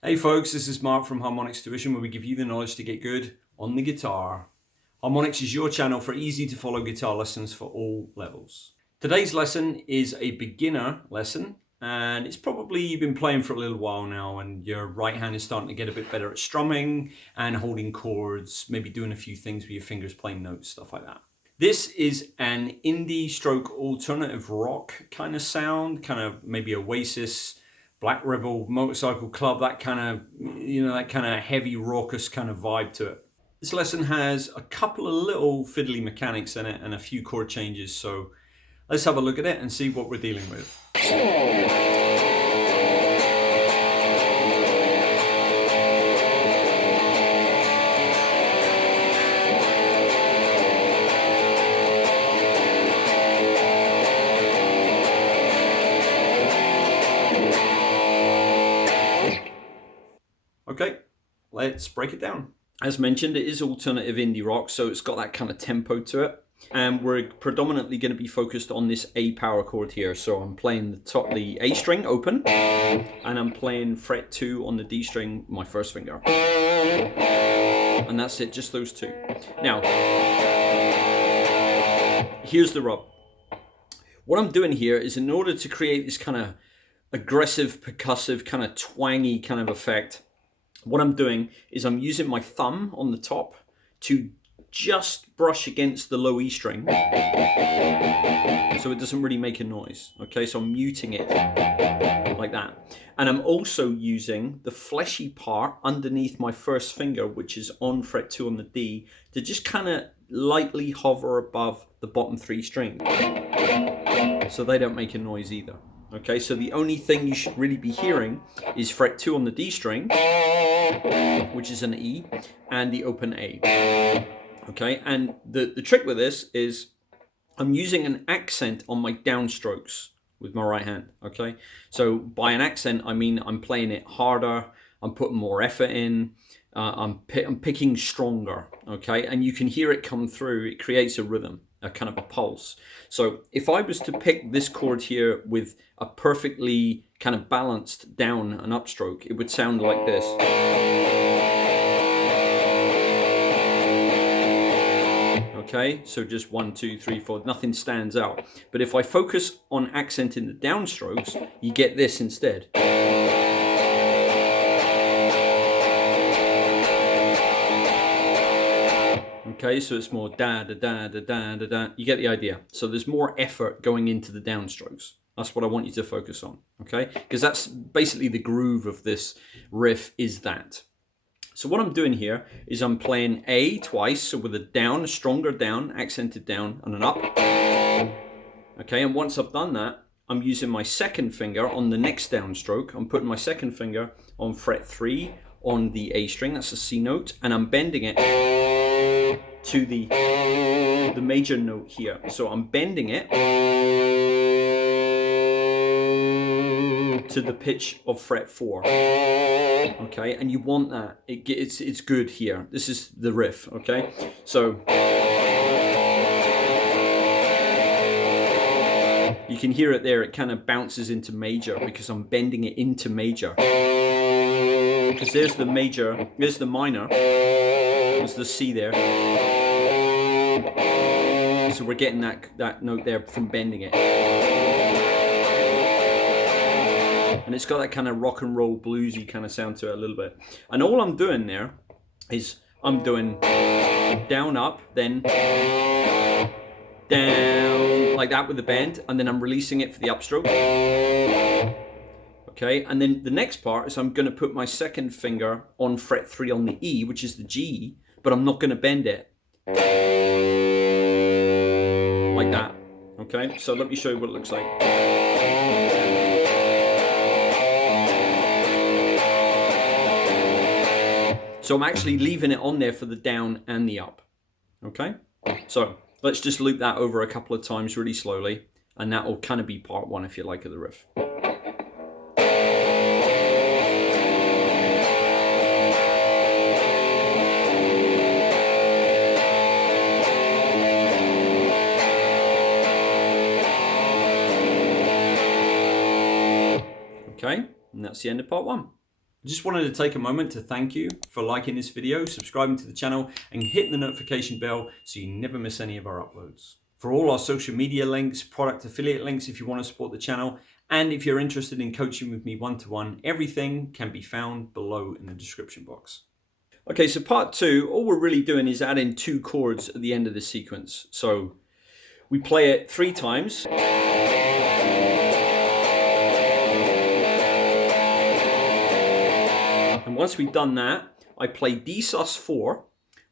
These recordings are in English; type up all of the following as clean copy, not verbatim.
Hey folks, this is Mark from Harmonix Tuition, where we give you the knowledge to get good on the guitar. Harmonix is your channel for easy to follow guitar lessons for all levels. Today's lesson is a beginner lesson, and it's probably you've been playing for a little while now and your right hand is starting to get a bit better at strumming and holding chords, maybe doing a few things with your fingers, playing notes, stuff like that. This is an indie stroke alternative rock kind of sound, kind of maybe Oasis, Black Rebel, Motorcycle Club, that kind of, that kind of heavy raucous kind of vibe to it. This lesson has a couple of little fiddly mechanics in it and a few chord changes, so let's have a look at it and see what we're dealing with. Okay, let's break it down. As mentioned, it is alternative indie rock, so it's got that kind of tempo to it. And we're predominantly going to be focused on this A power chord here. So I'm playing the A string open, and I'm playing fret 2 on the D string, my first finger. And that's it, just those two. Now, here's the rub. What I'm doing here is, in order to create this kind of aggressive, percussive, kind of twangy kind of effect, what I'm doing is I'm using my thumb on the top to just brush against the low E string so it doesn't really make a noise. Okay, so I'm muting it like that. And I'm also using the fleshy part underneath my first finger, which is on fret 2 on the D, to just kind of lightly hover above the bottom 3 strings so they don't make a noise either. Okay, so the only thing you should really be hearing is fret 2 on the D string, which is an E, and the open A. Okay, and the trick with this is I'm using an accent on my downstrokes with my right hand. Okay, so by an accent, I mean I'm playing it harder, I'm putting more effort in, I'm picking stronger. Okay, and you can hear it come through. It creates a rhythm, a kind of a pulse. So if I was to pick this chord here with a perfectly kind of balanced down and upstroke, it would sound like this. Okay, so just 1, 2, 3, 4, nothing stands out. But if I focus on accenting the downstrokes, you get this instead. Okay, so it's more da da da da da da da. You get the idea. So there's more effort going into the downstrokes. That's what I want you to focus on. Okay, because that's basically the groove of this riff, is that. So what I'm doing here is I'm playing A twice, so with a down, a stronger down, accented down, and an up. Okay, and once I've done that, I'm using my second finger on the next downstroke. I'm putting my second finger on fret 3 on the A string, that's a C note, and I'm bending it to the major note here. So I'm bending it to the pitch of fret 4. Okay, and you want that. It's good here. This is the riff. Okay, so you can hear it there. It kind of bounces into major because I'm bending it into major. Because there's the major, there's the minor, there's the C there. So we're getting that note there from bending it. And it's got that kind of rock and roll bluesy kind of sound to it a little bit. And all I'm doing there is I'm doing down, up, then down, like that with the bend, and then I'm releasing it for the upstroke. Okay, and then the next part is I'm going to put my second finger on fret 3 on the E, which is the G, but I'm not going to bend it. Like that. Okay, so let me show you what it looks like. So I'm actually leaving it on there for the down and the up. Okay, so let's just loop that over a couple of times really slowly, and that will kind of be part 1, if you like, of the riff. Okay, and that's the end of part 1. I just wanted to take a moment to thank you for liking this video, subscribing to the channel, and hitting the notification bell so you never miss any of our uploads. For all our social media links, product affiliate links if you want to support the channel, and if you're interested in coaching with me one-to-one, everything can be found below in the description box. Okay, so part 2, all we're really doing is adding 2 chords at the end of the sequence. So we play it 3 times. And once we've done that, I play D sus4,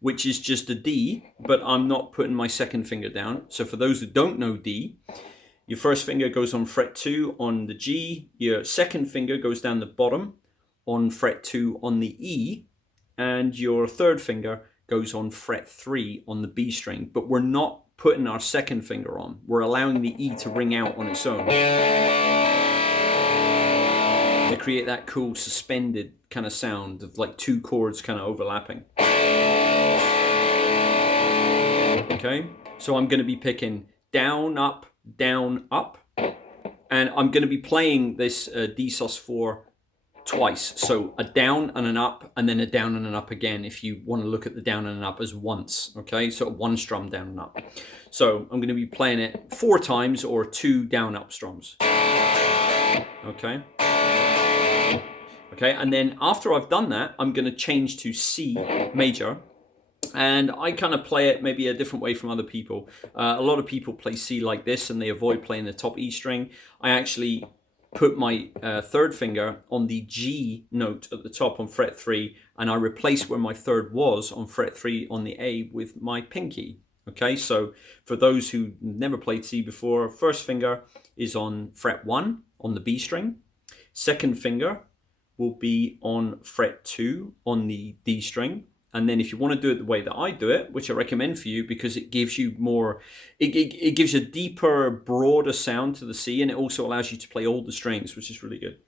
which is just a D, but I'm not putting my second finger down. So for those who don't know D, your first finger goes on fret 2 on the G, your second finger goes down the bottom on fret 2 on the E, and your third finger goes on fret 3 on the B string. But we're not putting our second finger on. We're allowing the E to ring out on its own to create that cool suspended kind of sound of like 2 chords kind of overlapping. Okay, so I'm going to be picking down, up, and I'm going to be playing this D sus4 twice. So a down and an up, and then a down and an up again if you want to look at the down and an up as once. Okay, so 1 strum down and up. So I'm going to be playing it 4 times, or 2 down up strums. Okay. Okay, and then after I've done that, I'm going to change to C major. And I kind of play it maybe a different way from other people. A lot of people play C like this and they avoid playing the top E string. I actually put my third finger on the G note at the top on fret 3, and I replace where my third was on fret 3 on the A with my pinky. Okay, so for those who never played C before, first finger is on fret 1 on the B string. Second finger will be on fret 2 on the D string. And then if you want to do it the way that I do it, which I recommend for you because it gives you more, it gives a deeper, broader sound to the C, and it also allows you to play all the strings, which is really good.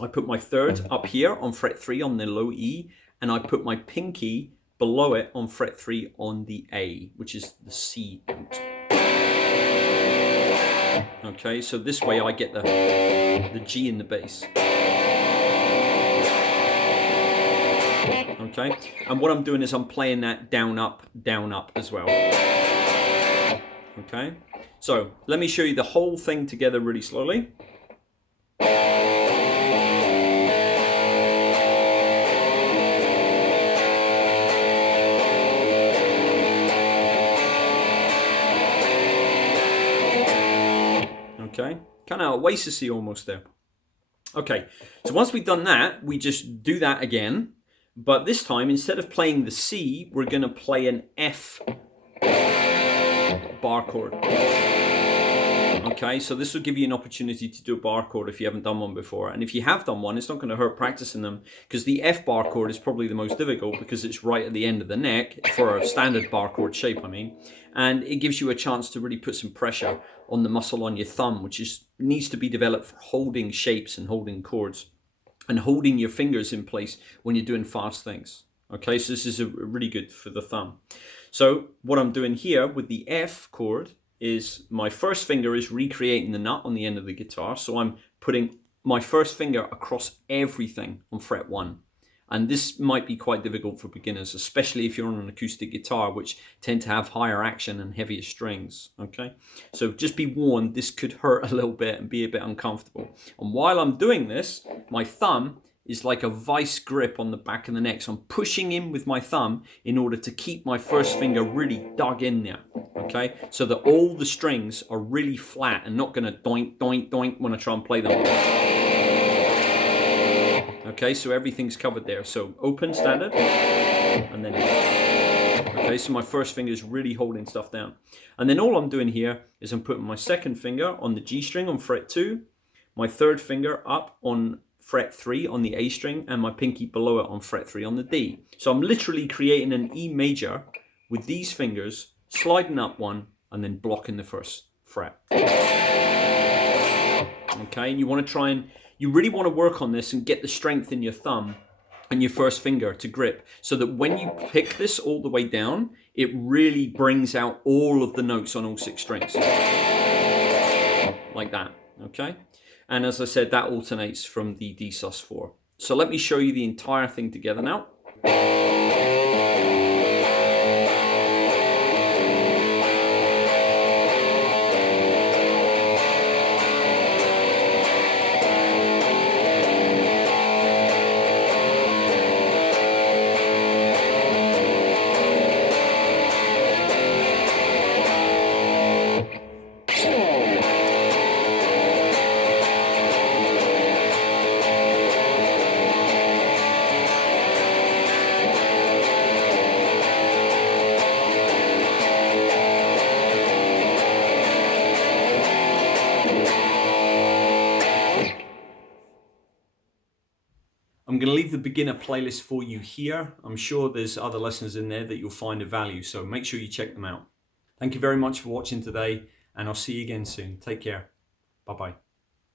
I put my third up here on fret 3 on the low E, and I put my pinky below it on fret 3 on the A, which is the C note. Okay, so this way I get the G in the bass. Okay, and what I'm doing is I'm playing that down up as well. Okay, so let me show you the whole thing together really slowly. Okay, kind of oasis-y almost there. Okay, so once we've done that, we just do that again. But this time, instead of playing the C, we're going to play an F bar chord. Okay, so this will give you an opportunity to do a bar chord if you haven't done one before. And if you have done one, it's not going to hurt practicing them, because the F bar chord is probably the most difficult because it's right at the end of the neck for a standard bar chord shape, I mean. And it gives you a chance to really put some pressure on the muscle on your thumb, which needs to be developed for holding shapes and holding chords, and holding your fingers in place when you're doing fast things. Okay, so this is really good for the thumb. So what I'm doing here with the F chord is my first finger is recreating the nut on the end of the guitar. So I'm putting my first finger across everything on fret 1. And this might be quite difficult for beginners, especially if you're on an acoustic guitar, which tend to have higher action and heavier strings, okay? So just be warned, this could hurt a little bit and be a bit uncomfortable. And while I'm doing this, my thumb is like a vice grip on the back of the neck. So I'm pushing in with my thumb in order to keep my first finger really dug in there, okay? So that all the strings are really flat and not gonna doink, doink, doink when I try and play them. Okay, so everything's covered there. So open, standard, and then, okay, so my first finger is really holding stuff down. And then all I'm doing here is I'm putting my second finger on the G string on fret 2, my third finger up on fret 3 on the A string, and my pinky below it on fret 3 on the D. So I'm literally creating an E major with these fingers, sliding up one, and then blocking the first fret. Okay, and you want to try and, you really want to work on this and get the strength in your thumb and your first finger to grip, so that when you pick this all the way down, it really brings out all of the notes on all 6 strings. Like that, okay? And as I said, that alternates from the D sus4. So let me show you the entire thing together now. I'm going to leave the beginner playlist for you here. I'm sure there's other lessons in there that you'll find of value, so make sure you check them out. Thank you very much for watching today, and I'll see you again soon. Take care. Bye-bye.